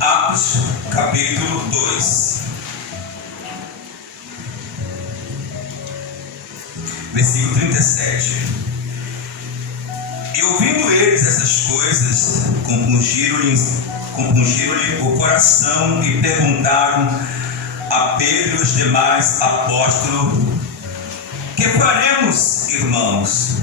Atos, capítulo 2, versículo 37. E ouvindo eles essas coisas, compungiram-lhe o coração e perguntaram a Pedro e os demais apóstolos: que faremos, irmãos?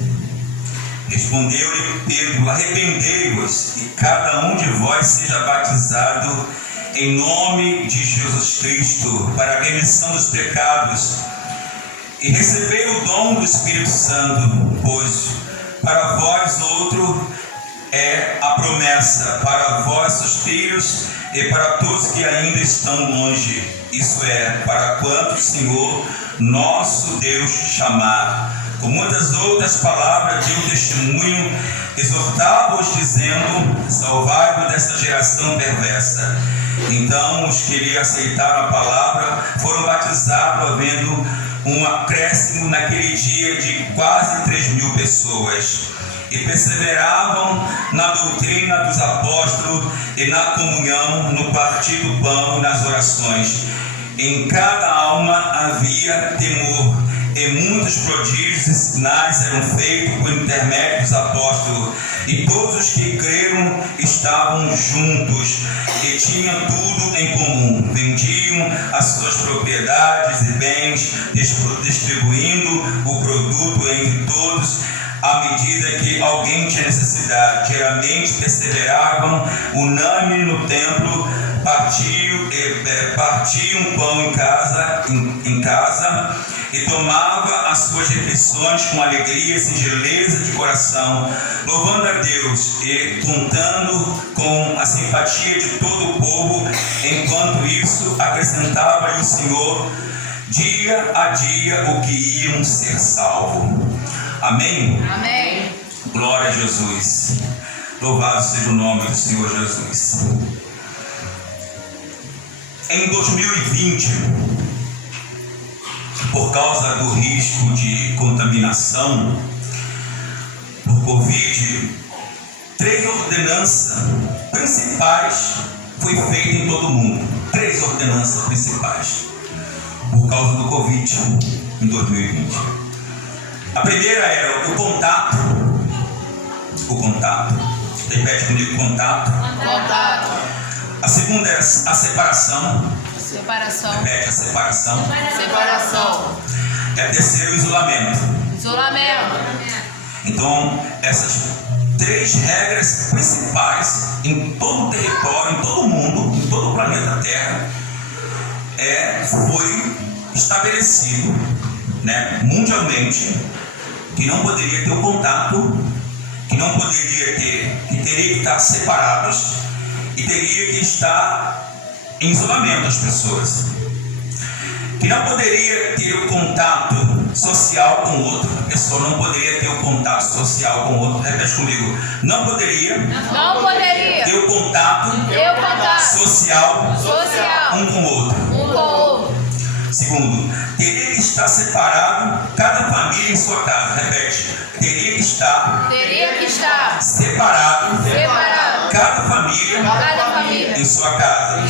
Respondeu-lhe Pedro: arrependei-vos e cada um de vós seja batizado em nome de Jesus Cristo para a remissão dos pecados, e recebei o dom do Espírito Santo, pois para vós outro é a promessa, para vossos filhos e para todos que ainda estão longe, isso é, para quanto o Senhor nosso Deus chamar. Com muitas outras palavras deu testemunho, exortava-os dizendo: salvai-vos dessa geração perversa. Então os que lhe aceitaram a palavra foram batizados, havendo um acréscimo naquele dia de quase 3.000 pessoas, e perseveravam na doutrina dos apóstolos e na comunhão, no partir do pão e nas orações. Em cada alma havia temor, e muitos prodígios e sinais eram feitos por intermédio dos apóstolos, e todos os que creram estavam juntos e tinham tudo em comum, vendiam as suas propriedades e bens, distribuindo o produto entre todos à medida que alguém tinha necessidade. Geralmente perseveravam unânime no templo, partiam pão em casa e tomava as suas refeições com alegria e singeleza de coração, louvando a Deus e contando com a simpatia de todo o povo. Enquanto isso, acrescentava-lhe o Senhor dia a dia o que iam ser salvos. Amém? Amém. Glória a Jesus. Louvado seja o nome do Senhor Jesus. Em 2020, por causa do risco de contaminação por Covid, 3 ordenanças principais foi feita em todo o mundo. 3 ordenanças principais por causa do Covid em 2020. A primeira era o contato. Repete comigo: contato. A segunda era a separação. Repete: a separação. E a terceira, o isolamento. Então, essas 3 regras principais em todo o território, em todo o mundo, em todo o planeta Terra, foi estabelecido, mundialmente, que não poderia ter o contato, que teria que estar separados e teria que estar em isolamento as pessoas, que não poderia ter o contato social com o outro. A pessoa não poderia ter o contato social com o outro. Repete comigo: não poderia ter o contato social um com o outro. Segundo, teria que estar separado cada família em sua casa. Repete: teria que estar separado cada família em sua casa.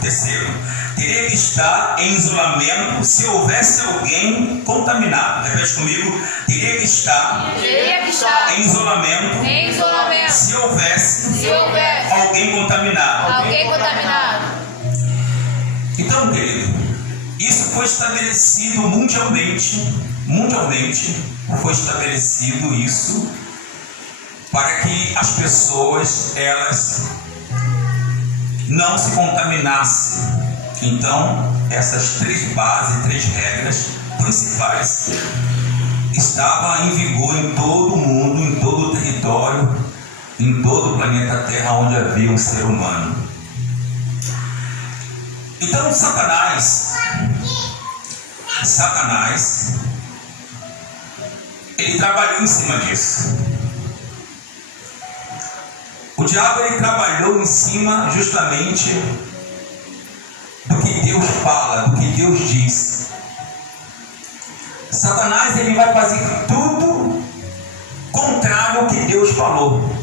Terceiro, teria que estar em isolamento se houvesse alguém contaminado. Repete comigo: teria que estar em isolamento se houvesse alguém contaminado. Então, querido, isso foi estabelecido mundialmente foi estabelecido isso para que as pessoas elas não se contaminassem. Então, essas 3 bases, 3 regras principais estavam em vigor em todo o mundo, em todo o território, em todo o planeta Terra onde havia um ser humano. Então, Satanás, ele trabalhou em cima disso. O diabo, ele trabalhou em cima justamente do que Deus fala, do que Deus diz. Satanás, ele vai fazer tudo contrário ao que Deus falou.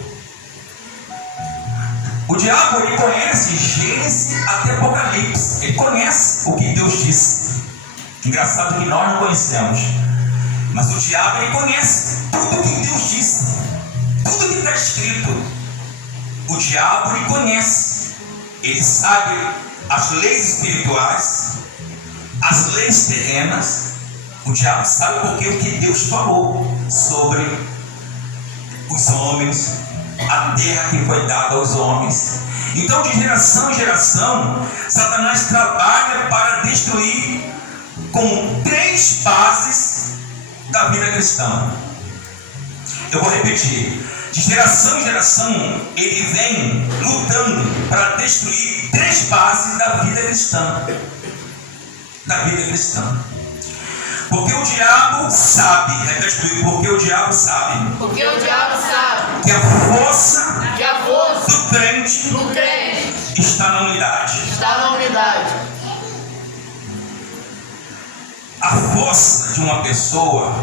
O diabo, ele conhece Gênesis até Apocalipse. Ele conhece o que Deus disse. Engraçado que nós não conhecemos. Mas o diabo, ele conhece tudo o que Deus disse. Tudo que está escrito. O diabo, ele conhece. Ele sabe as leis espirituais, as leis terrenas. O diabo sabe porque o que Deus falou sobre os homens, a terra que foi dada aos homens. Então, de geração em geração, Satanás trabalha para destruir com 3 bases da vida cristã. Eu vou repetir. De geração em geração, ele vem lutando para destruir 3 bases da vida cristã. Da vida cristã. Porque o diabo sabe, repete comigo, porque o diabo sabe. Porque o diabo sabe Que a força do crente está na unidade. está na unidade. A força de uma pessoa,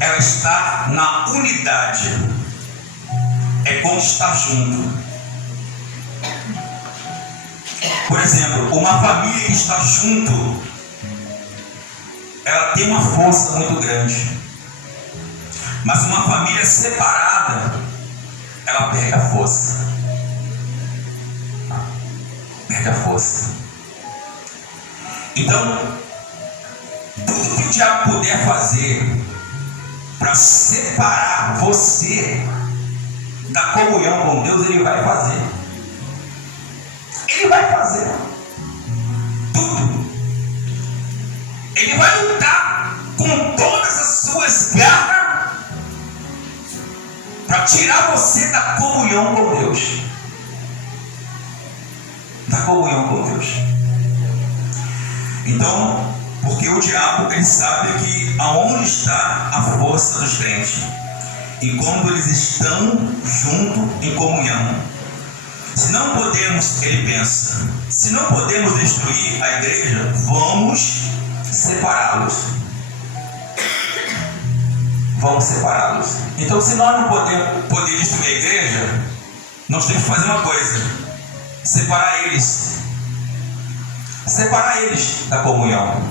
ela está na unidade. É quando está junto. Por exemplo, uma família que está junto, ela tem uma força muito grande. Mas uma família separada, ela perde a força. Perde a força. Então, tudo que o diabo puder fazer para separar você da comunhão com Deus, ele vai fazer. Ele vai fazer. Tudo. Ele vai lutar com todas as suas garras para tirar você da comunhão com Deus. Da comunhão com Deus. Então, porque o diabo, ele sabe que aonde está a força dos crentes. E quando eles estão juntos em comunhão. Se não podemos, ele pensa, se não podemos destruir a igreja, vamos separá-los. Vamos separá-los. Então, se nós não podemos destruir a igreja, nós temos que fazer uma coisa: separar eles. Separar eles da comunhão.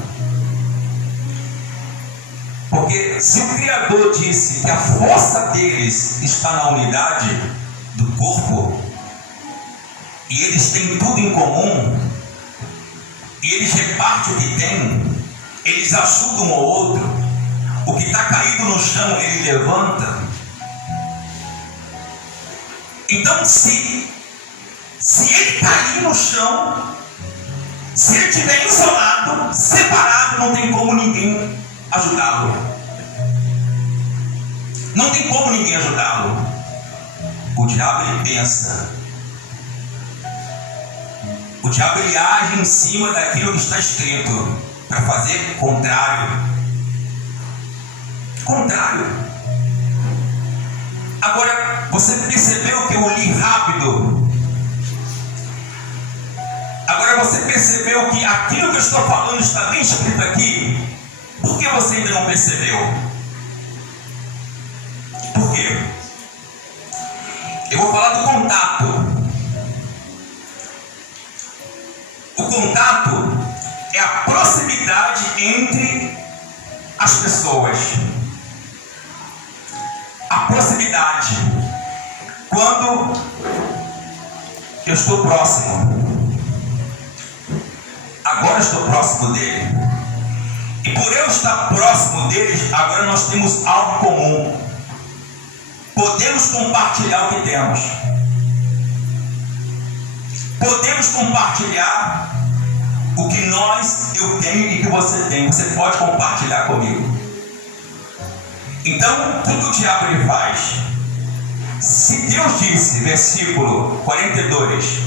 Porque se o Criador disse que a força deles está na unidade do corpo, e eles têm tudo em comum, e eles repartem o que têm, eles ajudam um ao outro, o que está caído no chão ele levanta. Então, se ele cair no chão, se ele estiver isolado, separado, não tem como ninguém ajudá-lo. Não tem como ninguém ajudá-lo. O diabo, ele pensa. O diabo, ele age em cima daquilo que está escrito para fazer contrário. Contrário. Agora, você percebeu que eu li rápido? Agora você percebeu que aquilo que eu estou falando está bem escrito aqui? Por que você ainda não percebeu? Por quê? Eu vou falar do contato. O contato é a proximidade entre as pessoas. A proximidade. Quando eu estou próximo. Agora estou próximo dele. E por eu estar próximo deles, agora nós temos algo comum. Podemos compartilhar o que temos. Podemos compartilhar o que eu tenho e que você tem. Você pode compartilhar comigo. Então, o que o diabo ele faz? Se Deus disse, versículo 42,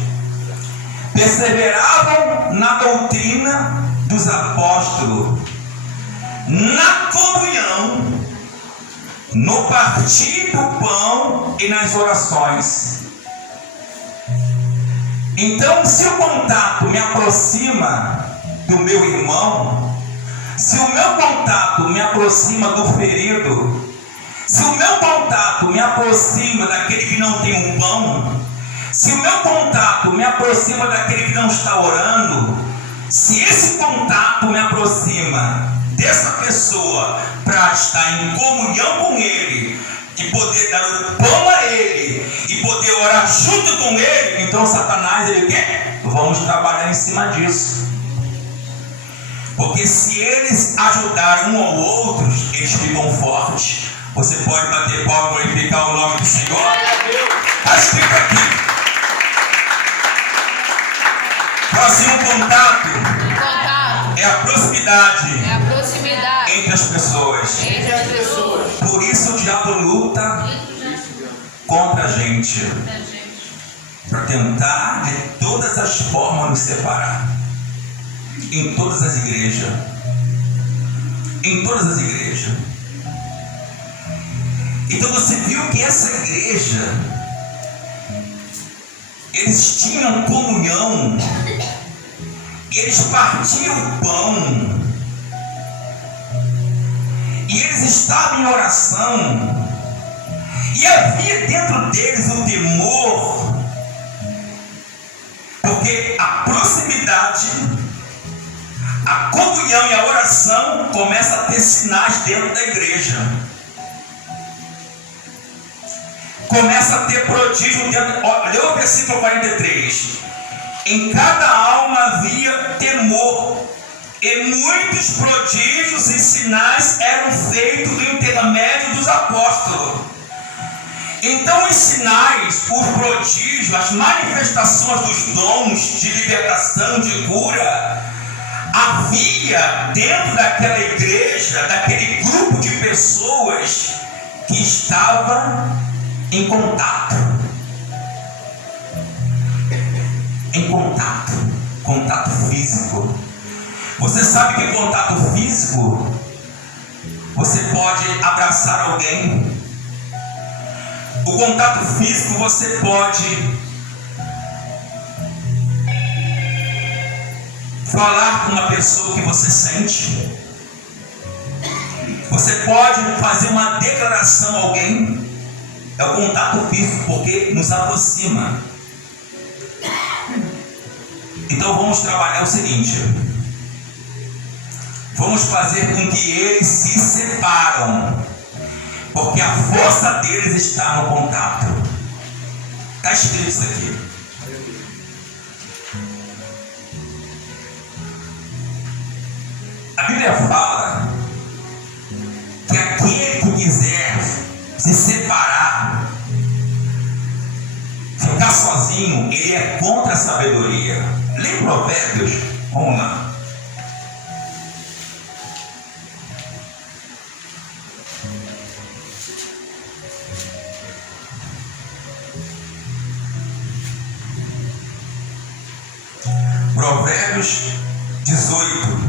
perseveravam na doutrina dos apóstolos, na comunhão, no partir do pão e nas orações. Então, se o contato me aproxima do meu irmão, se o meu contato me aproxima do ferido, se o meu contato me aproxima daquele que não tem um pão, Se o meu contato me aproxima daquele que não está orando, se esse contato me aproxima dessa pessoa para estar em comunhão com ele e poder dar o pão a ele e poder orar junto com ele, então Satanás, ele quer? Vamos trabalhar em cima disso. Porque se eles ajudarem um ao outro, eles ficam fortes. Você pode bater palma e glorificar o nome do Senhor? Está escrito aqui. Próximo contato é a proximidade entre as pessoas. Por isso o diabo luta contra a gente, para tentar de todas as formas nos separar. Em todas as igrejas. Em todas as igrejas. Então você viu que essa igreja, eles tinham comunhão, eles partiam o pão, e eles estavam em oração, e havia dentro deles o temor, porque a proximidade, a comunhão e a oração começa a ter sinais dentro da igreja. Começa a ter prodígio dentro. Olha o versículo 43. Em cada alma havia temor, e muitos prodígios e sinais eram feitos no intermédio dos apóstolos. Então os sinais, os prodígios, as manifestações dos dons de libertação, de cura, havia dentro daquela igreja, daquele grupo de pessoas que estava em contato. Em contato físico. Você sabe que contato físico, você pode abraçar alguém. O contato físico você pode falar com uma pessoa que você sente. Você pode fazer uma declaração a alguém. É o contato físico, porque nos aproxima. Então vamos trabalhar o seguinte. Vamos fazer com que eles se separam, porque a força deles está no contato. Está escrito isso aqui. A Bíblia fala que aquele que quiser se separar, ficar sozinho, ele é contra a sabedoria. Lê Provérbios, vamos lá. Provérbios 18.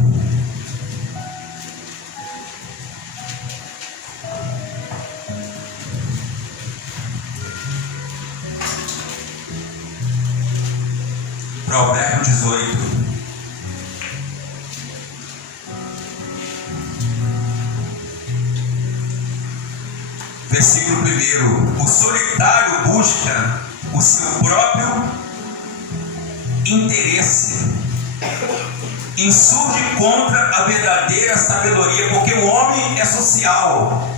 Provérbios 18. Versículo 1. O solitário busca o seu próprio interesse, insurge contra a verdadeira sabedoria, porque o homem é social.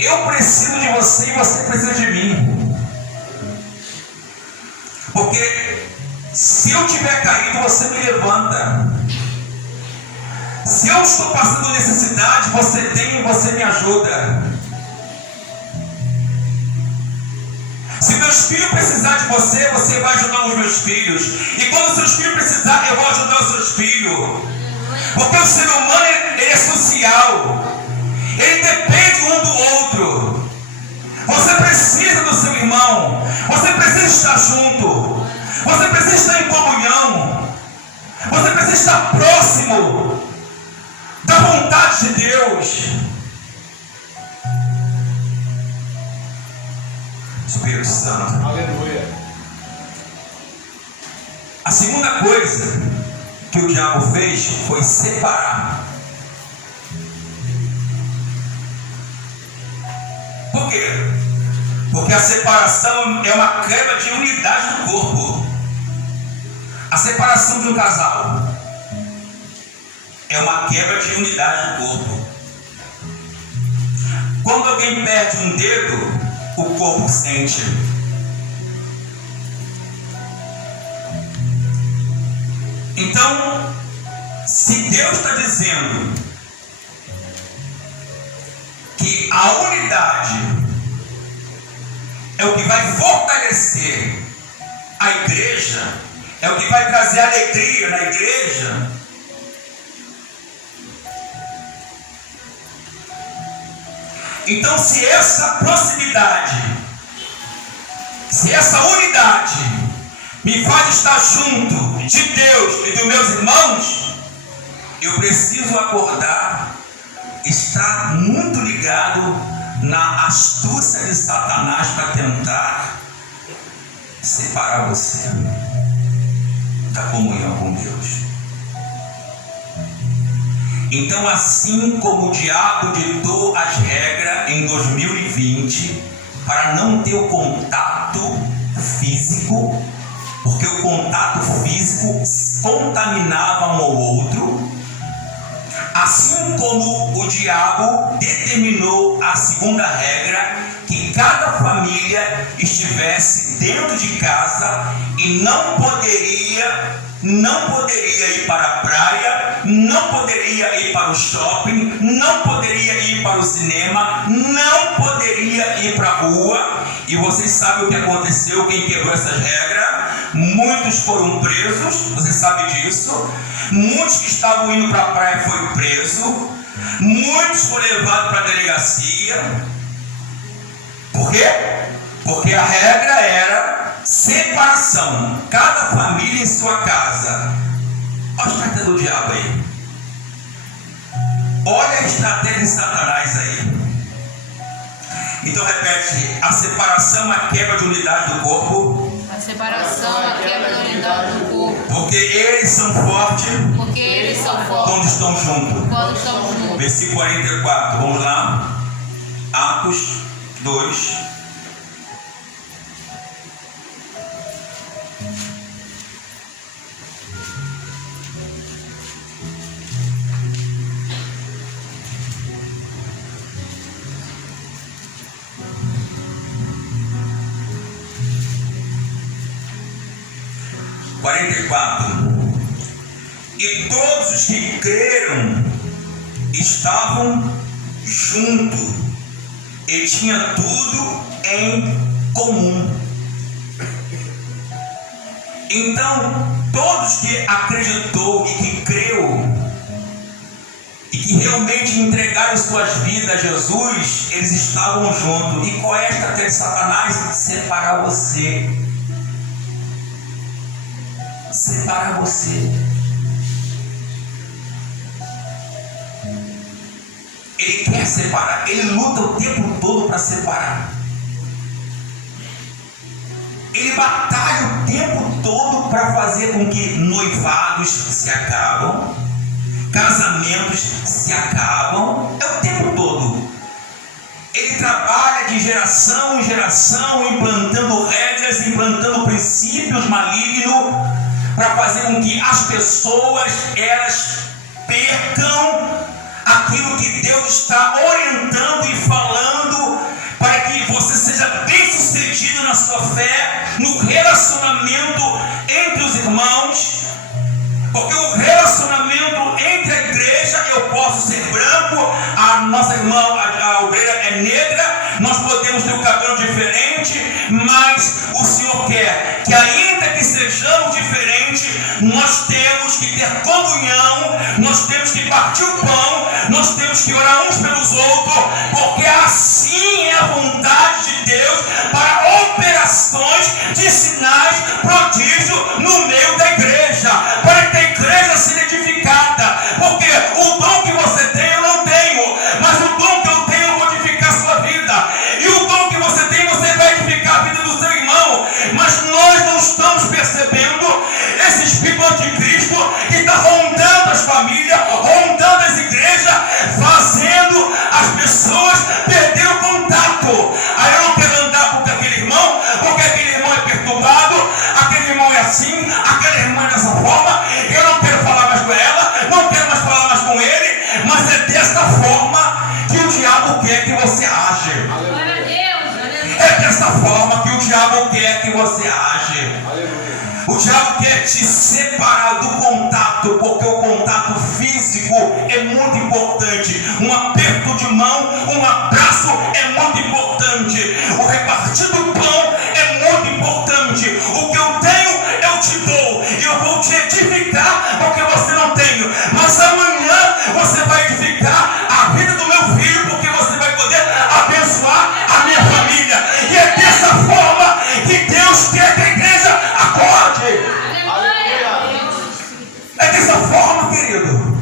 Eu preciso de você e você precisa de mim. Porque se eu tiver caído, você me levanta. Se eu estou passando necessidade, você me ajuda. Se meus filhos precisar de você, você vai ajudar os meus filhos. E quando os seus filhos precisarem, eu vou ajudar os seus filhos. Porque o ser humano, ele é social. Ele depende um do outro. Você precisa do seu irmão. Você precisa estar junto. Você precisa estar em comunhão. Você precisa estar próximo da vontade de Deus. Espírito Santo. Aleluia. A segunda coisa que o diabo fez foi separar. Por quê? Porque a separação é uma quebra de unidade do corpo. A separação de um casal é uma quebra de unidade do corpo. Quando alguém perde um dedo, o corpo sente. Então, se Deus está dizendo que a unidade é o que vai fortalecer a igreja, é o que vai trazer alegria na igreja, então se essa proximidade, se essa unidade me faz estar junto de Deus e dos meus irmãos, eu preciso acordar, estar muito ligado na astúcia de Satanás para tentar separar você da comunhão com Deus. Então, assim como o diabo ditou as regras em 2020 para não ter o contato físico, porque o contato físico contaminava um ao outro, assim como o diabo determinou a segunda regra, que cada família estivesse dentro de casa e não poderia ir para a praia, não poderia ir para o shopping, não poderia ir para o cinema, não poderia ir para a rua. E vocês sabem o que aconteceu, quem quebrou essas regras? Muitos foram presos, você sabe disso. Muitos que estavam indo para a praia foram presos. Muitos foram levados para a delegacia. Por quê? Porque a regra era separação, cada família em sua casa. Olha a estratégia do diabo aí. Olha a estratégia de Satanás aí. Então repete: a separação é a quebra de unidade do corpo. A separação é a quebra da unidade do corpo. Porque eles são fortes. Porque eles são fortes quando estão juntos. quando estão juntos. Versículo 44, vamos lá. Atos 2. E todos os que creram estavam juntos e tinha tudo em comum. Então, todos que acreditou e que creu e que realmente entregaram suas vidas a Jesus, eles estavam juntos. E qual é a estratégia de Satanás? Separar você. Separar você. Ele quer separar, ele luta o tempo todo para separar. Ele batalha o tempo todo para fazer com que noivados se acabam, casamentos se acabam, é o tempo todo. Ele trabalha de geração em geração, implantando regras, implantando princípios malignos, para fazer com que as pessoas, elas percam aquilo que Deus está orientando e falando, para que você seja bem sucedido na sua fé, no relacionamento entre os irmãos. Porque o relacionamento entre a igreja, eu posso ser branco, a nossa irmã, a obreira é negra, nós podemos ter um cabelo diferente, mas o Senhor quer que, ainda que sejamos diferentes, nós temos que ter comunhão, nós temos que partir o pão, nós temos que orar uns pelos outros, porque assim é a vontade de Deus para operações de sinais, prodígio no meio da igreja, para que a igreja seja edificada. Porque o dom que você tem eu não tenho, mas o dom que eu tenho eu vou edificar a sua vida, e o dom que você tem você vai edificar a vida do seu irmão. Mas nós não estamos percebendo esse espírito anticristo que está rondando as famílias, rondando as igrejas, fazendo as pessoas perder o contato. Aí eu não quero andar com você age. O diabo quer te separar do contato, porque o contato físico é muito importante. Um aperto de mão, um abraço é muito importante. O repartir do pão é muito importante. O que eu tenho, eu te dou. E eu vou te edificar porque você não tem. Mas amanhã você vai edificar a vida do meu filho, porque você vai poder abençoar a minha família. E é dessa forma que Deus quer que a igreja acorde. É dessa forma, querido.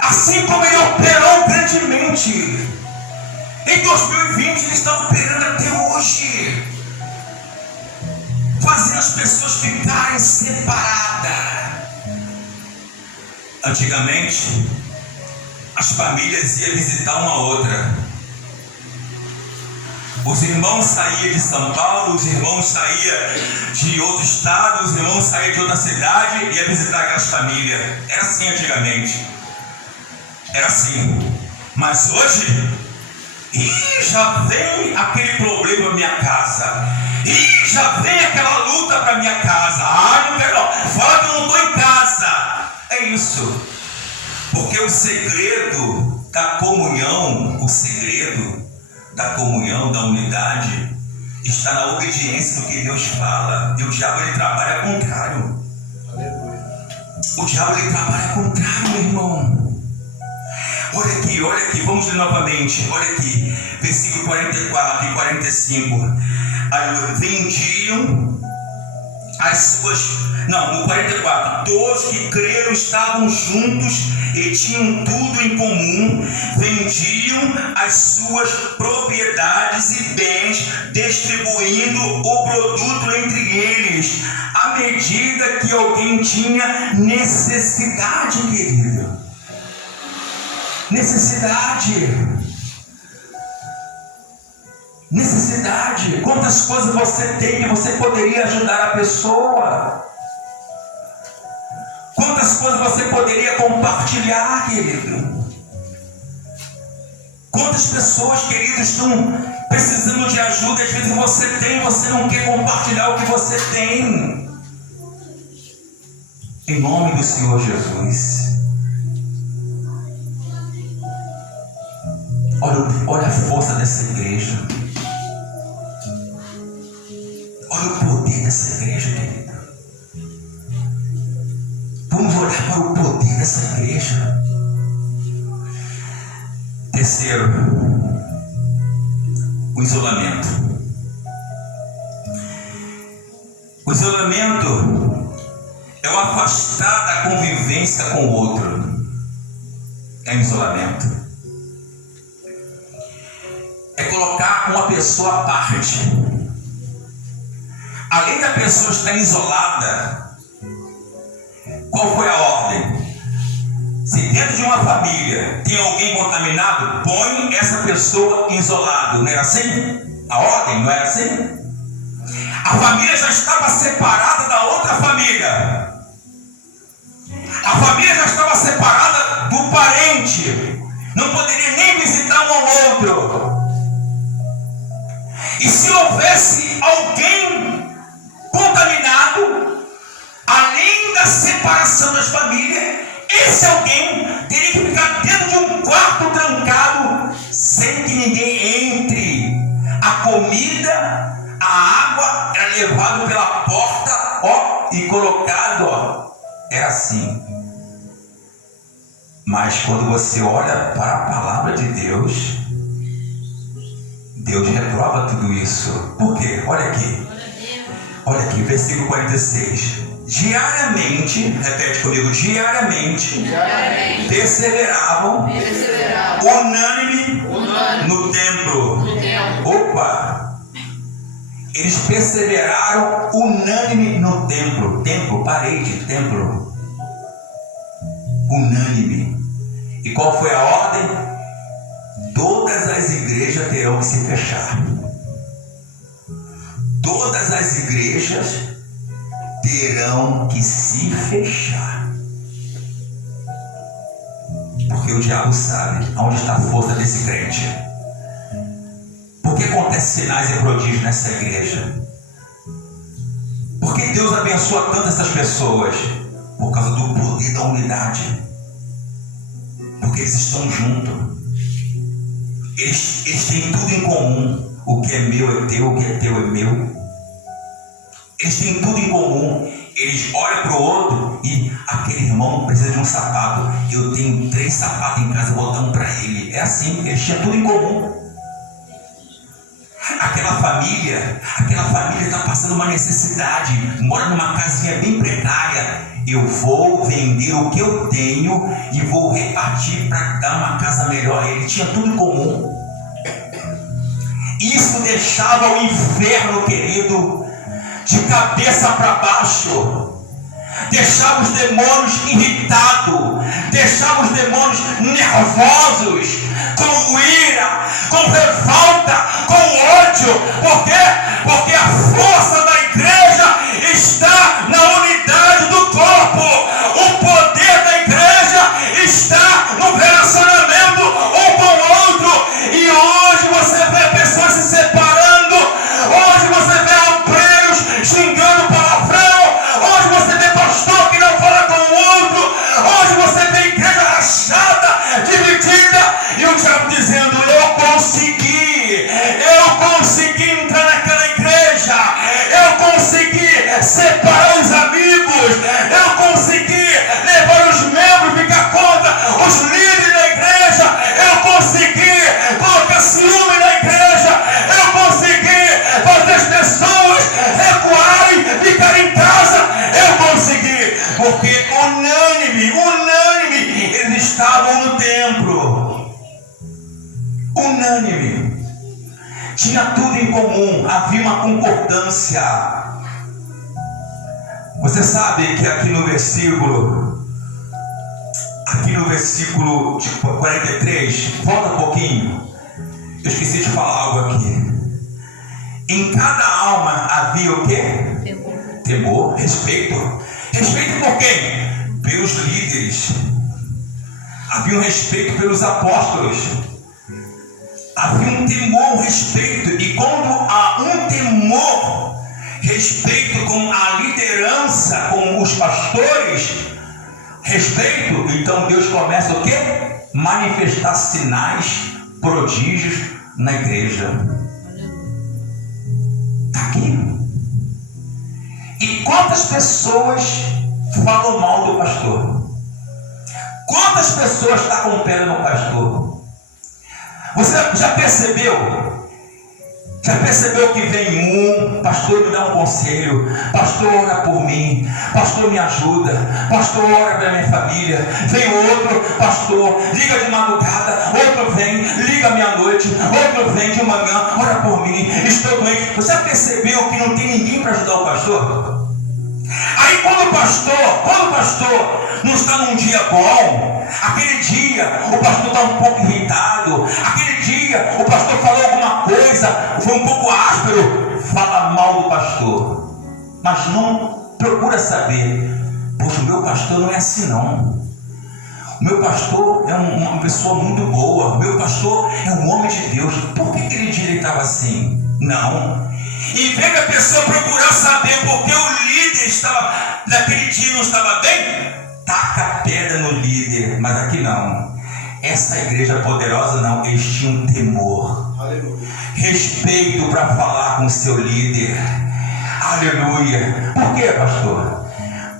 Assim como ele operou grandemente em 2020, ele está operando até hoje, fazendo as pessoas ficarem separadas. Antigamente, as famílias iam visitar uma outra. Os irmãos saíam de São Paulo, os irmãos saíam de outro estado, os irmãos saíam de outra cidade e iam visitar aquelas famílias. Era assim antigamente. Era assim. Mas hoje, já vem aquele problema na minha casa. Já vem aquela luta para minha casa. Não quero não. Fala que eu não estou em casa. É isso. Porque o segredo da comunhão, da unidade, está na obediência do que Deus fala. E o diabo, ele trabalha ao contrário. O diabo, ele trabalha ao contrário, meu irmão. Olha aqui, vamos ler novamente. Olha aqui, versículo 44 e 45. Vendiam as suas... Não, no 44. Todos que creram estavam juntos e tinham tudo em comum, vendiam as suas propriedades e bens, distribuindo o produto entre eles, à medida que alguém tinha necessidade, querido. Necessidade. Quantas coisas você tem que você poderia ajudar a pessoa? Quantas coisas você poderia compartilhar, querido? Quantas pessoas, queridos, estão precisando de ajuda? Às vezes você tem, você não quer compartilhar o que você tem. Em nome do Senhor Jesus. Olha a força dessa igreja. Olha o poder dessa igreja, querido. Vamos olhar para o poder dessa igreja. Terceiro, o isolamento. O isolamento é o afastar da convivência com o outro. É um isolamento. É colocar uma pessoa à parte. Além da pessoa estar isolada, qual foi a ordem? Se dentro de uma família tem alguém contaminado, põe essa pessoa isolada. Não era assim? A ordem não era assim? A família já estava separada da outra família. A família já estava separada do parente. Não poderia nem visitar um ao outro. E se houvesse alguém contaminado, além da separação das famílias, esse alguém teria que ficar dentro de um quarto trancado, sem que ninguém entre. A comida, a água era levado pela porta, e colocado, era assim. Mas quando você olha para a palavra de Deus, Deus reprova tudo isso. Por quê? Olha aqui, versículo 46. Diariamente, repete comigo, diariamente. Perseveravam unânime no templo. Opa! Eles perseveraram unânime no templo. Templo, parede, templo. Unânime. E qual foi a ordem? Todas as igrejas terão que se fechar. Todas as igrejas terão que se fechar. Porque o diabo sabe onde está a força desse crente. Por que acontecem sinais e prodígios nessa igreja? Deus abençoa tanto essas pessoas? Por causa do poder da unidade. Porque eles estão juntos. Eles têm tudo em comum. O que é meu é teu, o que é teu é meu. Eles têm tudo em comum. Eles olham para o outro e aquele irmão precisa de um sapato. Eu tenho 3 sapatos em casa, vou dar um para ele. É assim, eles tinham tudo em comum. Aquela família está passando uma necessidade, mora numa casinha bem precária. Eu vou vender o que eu tenho e vou repartir para dar uma casa melhor. Ele tinha tudo em comum. Isso deixava o inferno, querido, de cabeça para baixo. Deixava os demônios irritados, deixava os demônios nervosos, com ira, com revolta, com ódio. Por quê? Porque a força da igreja está na unidade do corpo. O poder da igreja está no relacionamento um com o outro. E hoje você vê pessoas se separando, hoje você vê obreiros xingando palavrão, hoje você vê pastor que não fala com o outro, hoje você vê igreja rachada, dividida, e o diabo dizendo: eu consegui entrar naquela igreja, eu consegui separar os amigos, eu consegui levar os membros, ficar contra os líderes da igreja, eu consegui colocar ciúme na igreja, eu consegui fazer as pessoas recuarem, ficar em casa, eu consegui, porque unânime, eles estavam no templo, unânime, tinha tudo em comum, havia uma concordância. Você sabe que aqui no versículo de 43, volta um pouquinho, eu esqueci de falar algo aqui. Em cada alma havia o quê? Temor, respeito. Respeito por quem? Pelos líderes. Havia um respeito pelos apóstolos. Havia um temor, um respeito. E quando há um temor, respeito com a liderança, com os pastores, respeito, então Deus começa o quê? Manifestar sinais, prodígios na igreja. Está aqui. E quantas pessoas falam mal do pastor? Quantas pessoas estão com pedra no pastor? Você já percebeu? Já percebeu que vem pastor me dá um conselho, pastor ora por mim, pastor me ajuda, pastor ora pela minha família, vem outro, pastor, liga de madrugada, outro vem, liga meia-noite, outro vem de manhã, ora por mim, estou doente. Você já percebeu que não tem ninguém para ajudar o pastor? Aí quando o pastor não está num dia bom, aquele dia o pastor está um pouco irritado, aquele dia o pastor falou alguma coisa, foi um pouco áspero, fala mal do pastor, mas não procura saber, poxa, o meu pastor não é assim não, o meu pastor é uma pessoa muito boa, o meu pastor é um homem de Deus, por que aquele dia ele estava assim? Não. Em vez da pessoa procurar saber por que o líder estava, naquele dia não estava bem, taca pedra no líder. Mas aqui não. Essa igreja poderosa não, eles tinham temor. Aleluia. Respeito para falar com o seu líder. Aleluia. Por quê, pastor?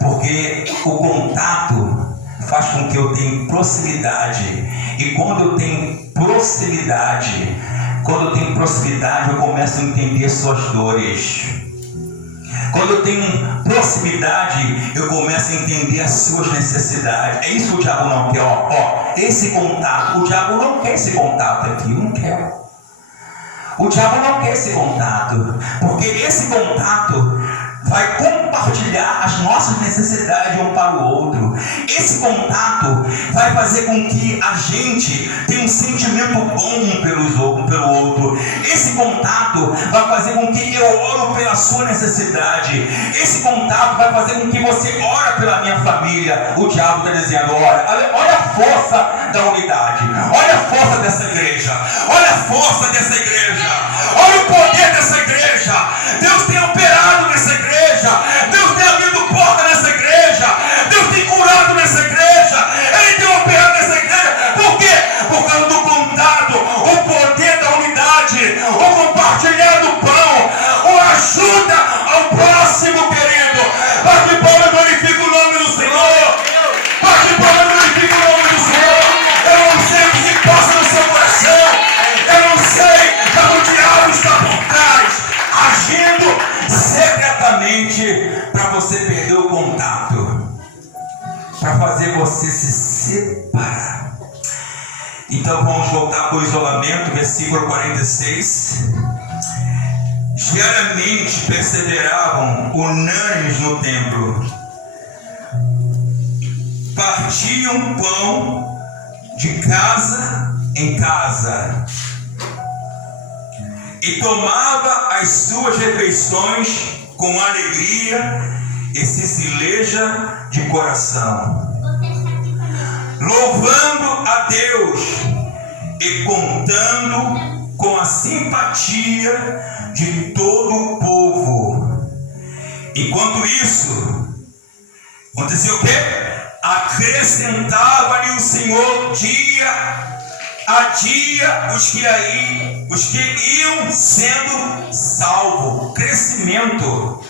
Porque o contato faz com que eu tenha proximidade. E quando eu tenho proximidade, eu começo a entender suas dores. Quando eu tenho proximidade, eu começo a entender as suas necessidades. É isso que o diabo não quer. Esse contato, o diabo não quer esse contato aqui, não quer. O diabo não quer esse contato, porque esse contato vai compartilhar as nossas necessidades um para o outro. Esse contato vai fazer com que a gente tenha um sentimento bom um pelo outro. Esse contato vai fazer com que eu oro pela sua necessidade. Esse contato vai fazer com que você ore pela minha família. O diabo está dizendo: olha a força da unidade, olha a força dessa igreja, olha a força dessa igreja, olha o poder dessa igreja. Deus tem operado nessa igreja, Deus justamente para você perder o contato, para fazer você se separar. Então vamos voltar para o isolamento, versículo 46. Diariamente perseveravam unânimes no templo, partiam pão de casa em casa e tomava as suas refeições com alegria e sileja de coração, louvando a Deus e contando com a simpatia de todo o povo. Enquanto isso, acontecia o quê? Acrescentava-lhe o Senhor dia a dia os que iam sendo salvos. Crescimento.